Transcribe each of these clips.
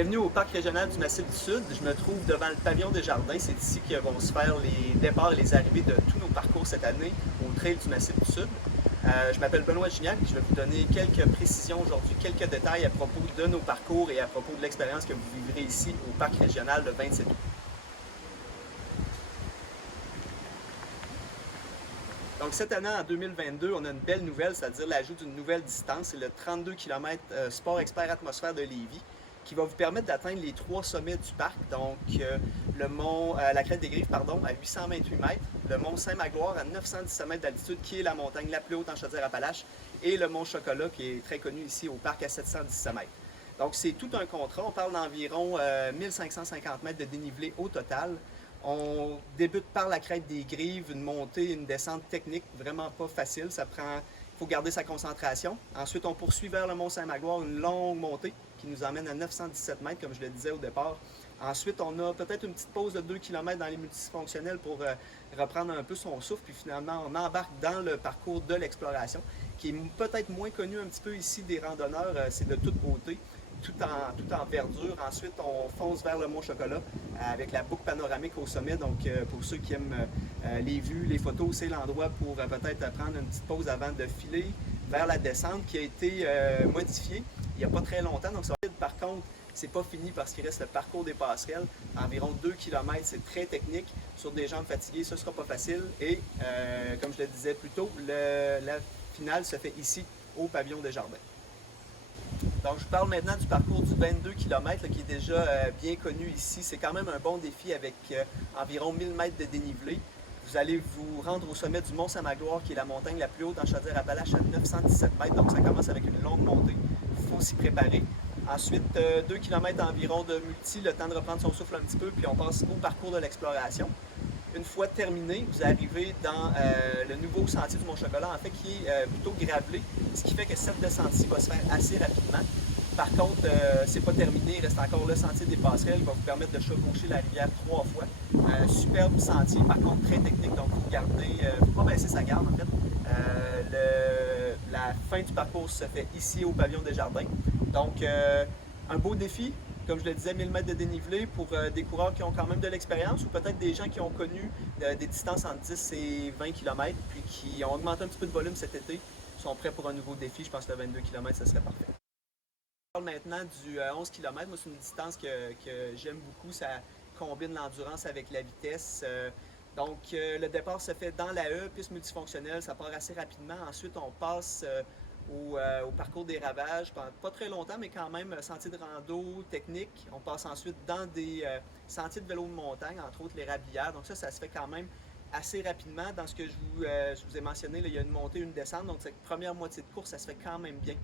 Bienvenue au Parc régional du Massif du Sud. Je me trouve devant le pavillon des Jardins. C'est ici que vont se faire les départs et les arrivées de tous nos parcours cette année au Trail du Massif du Sud. Je m'appelle Benoît Gignac et je vais vous donner quelques précisions aujourd'hui, quelques détails à propos de nos parcours et à propos de l'expérience que vous vivrez ici au Parc régional le 27 août. Donc cette année, en 2022, on a une belle nouvelle, c'est-à-dire l'ajout d'une nouvelle distance, c'est le 32 km Sport Expert Atmosphère de Lévis, qui va vous permettre d'atteindre les trois sommets du parc, donc le mont, la crête des Griffes, pardon, à 828 mètres, le mont Saint-Magloire à 917 mètres d'altitude, qui est la montagne la plus haute en Chaudière-Appalaches, et le mont Chocolat, qui est très connu ici au parc à 717 mètres. Donc c'est tout un contrat, on parle d'environ 1550 mètres de dénivelé au total. On débute par la crête des Grives, une montée, une descente technique vraiment pas facile. Il faut garder sa concentration. Ensuite, on poursuit vers le mont Saint-Magloire, une longue montée qui nous emmène à 917 mètres, comme je le disais au départ. Ensuite, on a peut-être une petite pause de 2 km dans les multifonctionnels pour reprendre un peu son souffle. Puis finalement, on embarque dans le parcours de l'exploration, qui est peut-être moins connu un petit peu ici des randonneurs. C'est de toute beauté. Tout en verdure. Ensuite, on fonce vers le mont Chocolat avec la boucle panoramique au sommet. Donc, pour ceux qui aiment les vues, les photos, c'est l'endroit pour peut-être prendre une petite pause avant de filer vers la descente qui a été modifiée il n'y a pas très longtemps. Donc, par contre, c'est pas fini parce qu'il reste le parcours des passerelles. Environ 2 km, c'est très technique. Sur des jambes fatiguées, ce ne sera pas facile. Et, comme je le disais plus tôt, la finale se fait ici, au pavillon des Jardins. Donc, je vous parle maintenant du parcours du 22 km qui est déjà bien connu ici. C'est quand même un bon défi avec environ 1000 mètres de dénivelé. Vous allez vous rendre au sommet du mont Saint-Magloire, qui est la montagne la plus haute en Chaudière-Appalaches, à 917 mètres. Donc, ça commence avec une longue montée. Il faut s'y préparer. Ensuite, 2 km environ de multi, le temps de reprendre son souffle un petit peu, puis on passe au parcours de l'exploration. Une fois terminé, vous arrivez dans le nouveau sentier du Mont-Chocolat, en fait, qui est plutôt gravelé, ce qui fait que cette descente-ci va se faire assez rapidement. Par contre, c'est pas terminé, il reste encore le sentier des passerelles qui va vous permettre de chevaucher la rivière 3 fois. Superbe sentier, par contre très technique, donc vous gardez, faut pas baisser sa garde en fait. La fin du parcours se fait ici au pavillon des Jardins. Donc, un beau défi. Comme je le disais, 1000 mètres de dénivelé pour des coureurs qui ont quand même de l'expérience ou peut-être des gens qui ont connu des distances entre 10 et 20 km puis qui ont augmenté un petit peu de volume cet été, sont prêts pour un nouveau défi. Je pense que le 22 km, ça serait parfait. On parle maintenant du 11 km. Moi, c'est une distance que j'aime beaucoup. Ça combine l'endurance avec la vitesse. Donc, le départ se fait dans la piste multifonctionnelle. Ça part assez rapidement. Ensuite, on passe au parcours des ravages, pas très longtemps, mais quand même sentier de rando technique. On passe ensuite dans des sentiers de vélo de montagne, entre autres les rablières. Donc ça se fait quand même assez rapidement. Dans ce que je vous ai mentionné, là, il y a une montée, une descente. Donc cette première moitié de course, ça se fait quand même bien.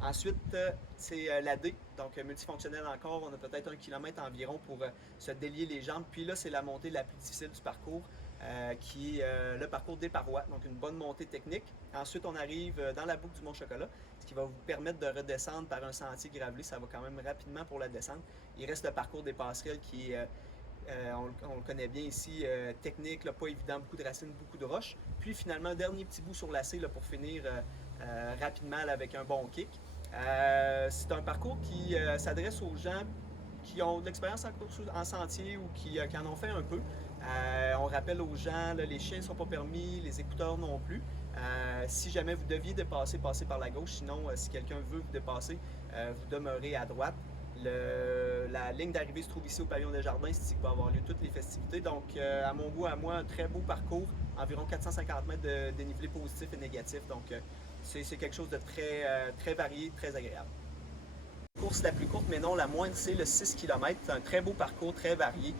Ensuite, c'est la D, donc multifonctionnel encore. On a peut-être 1 km environ pour se délier les jambes. Puis là, c'est la montée la plus difficile du parcours, qui est le parcours des parois, donc une bonne montée technique. Ensuite, on arrive dans la boucle du mont Chocolat, ce qui va vous permettre de redescendre par un sentier gravelé. Ça va quand même rapidement pour la descente. Il reste le parcours des passerelles qui est, on le connaît bien ici, technique, là, pas évident, beaucoup de racines, beaucoup de roches. Puis finalement, un dernier petit bout sur lacet là, pour finir rapidement là, avec un bon kick. C'est un parcours qui s'adresse aux gens qui ont de l'expérience en sentier ou qui en ont fait un peu. On rappelle aux gens, là, les chiens ne sont pas permis, les écouteurs non plus. Si jamais vous deviez dépasser, passez par la gauche. Sinon, si quelqu'un veut vous dépasser, vous demeurez à droite. La ligne d'arrivée se trouve ici au pavillon des Jardins, c'est ici que va avoir lieu toutes les festivités. Donc, à mon goût, à moi, un très beau parcours, environ 450 mètres de dénivelé positif et négatif. Donc, c'est quelque chose de très varié, très agréable. La course la plus courte, mais non la moindre, c'est le 6 km. C'est un très beau parcours, très varié.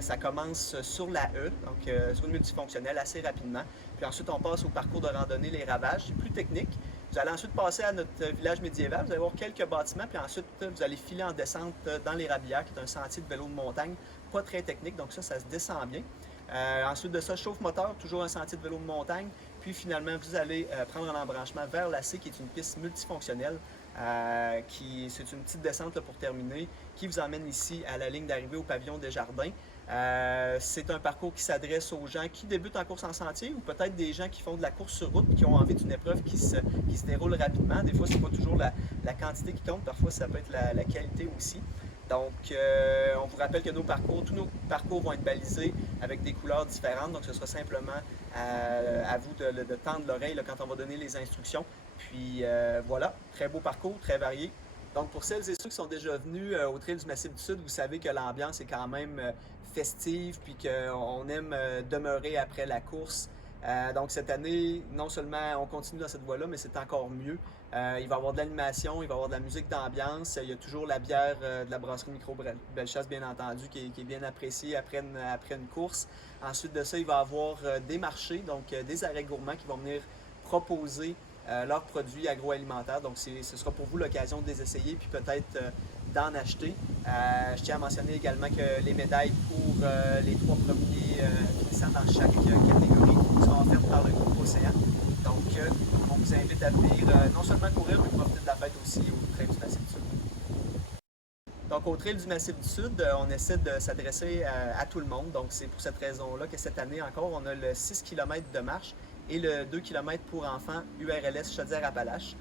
Ça commence sur la donc sur une multifonctionnelle assez rapidement. Puis ensuite, on passe au parcours de randonnée Les Ravages. C'est plus technique. Vous allez ensuite passer à notre village médiéval. Vous allez voir quelques bâtiments. Puis ensuite, vous allez filer en descente dans les Rablières, qui est un sentier de vélo de montagne, pas très technique. Donc ça se descend bien. Ensuite de ça, chauffe-moteur, toujours un sentier de vélo de montagne. Puis finalement, vous allez prendre un embranchement vers la C, qui est une piste multifonctionnelle. C'est une petite descente là, pour terminer, qui vous emmène ici à la ligne d'arrivée au pavillon des Jardins. C'est un parcours qui s'adresse aux gens qui débutent en course en sentier ou peut-être des gens qui font de la course sur route, qui ont envie d'une épreuve qui se déroule rapidement. Des fois, c'est pas toujours la quantité qui compte, parfois ça peut être la qualité aussi. Donc, on vous rappelle que tous nos parcours vont être balisés avec des couleurs différentes. Donc, ce sera simplement à vous de tendre l'oreille quand on va donner les instructions. Puis voilà, très beau parcours, très varié. Donc, pour celles et ceux qui sont déjà venus au Trail du Massif du Sud, vous savez que l'ambiance est quand même festive, puis qu'on aime demeurer après la course. Donc cette année, non seulement on continue dans cette voie-là, mais c'est encore mieux. Il va y avoir de l'animation, il va y avoir de la musique d'ambiance. Il y a toujours la bière de la brasserie Micro Bellechasse, bien entendu, qui est bien appréciée après une course. Ensuite de ça, il va y avoir des marchés, donc des arrêts gourmands qui vont venir proposer leurs produits agroalimentaires. Donc ce sera pour vous l'occasion de les essayer, puis peut-être d'en acheter. Je tiens à mentionner également que les médailles pour les 3 premiers finissants dans chaque catégorie sont offertes par le groupe Océan. Donc, on vous invite à venir non seulement courir, mais profiter de la fête aussi au Trail du Massif du Sud. Donc, au Trail du Massif du Sud, on essaie de s'adresser à tout le monde. Donc, c'est pour cette raison-là que cette année encore, on a le 6 km de marche et le 2 km pour enfants URLS Chaudière-Appalaches.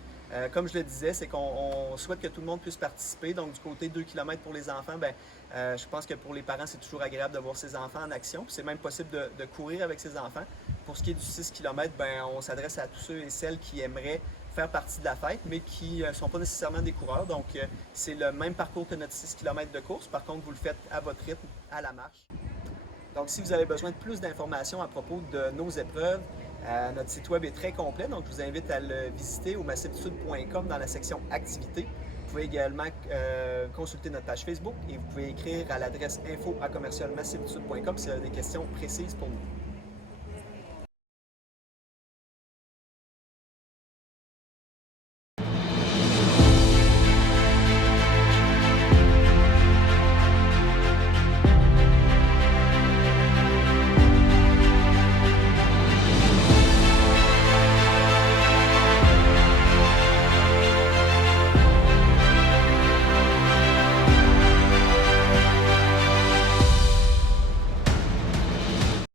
Comme je le disais, c'est qu'on souhaite que tout le monde puisse participer. Donc, du côté 2 km pour les enfants, je pense que pour les parents, c'est toujours agréable de voir ses enfants en action. C'est même possible de courir avec ses enfants. Pour ce qui est du 6 km, on s'adresse à tous ceux et celles qui aimeraient faire partie de la fête, mais qui ne sont pas nécessairement des coureurs. Donc, c'est le même parcours que notre 6 km de course. Par contre, vous le faites à votre rythme, à la marche. Donc, si vous avez besoin de plus d'informations à propos de nos épreuves, notre site web est très complet, donc je vous invite à le visiter au massifsud.com dans la section Activités. Vous pouvez également consulter notre page Facebook et vous pouvez écrire à l'adresse info@massifsud.com si vous avez des questions précises pour nous.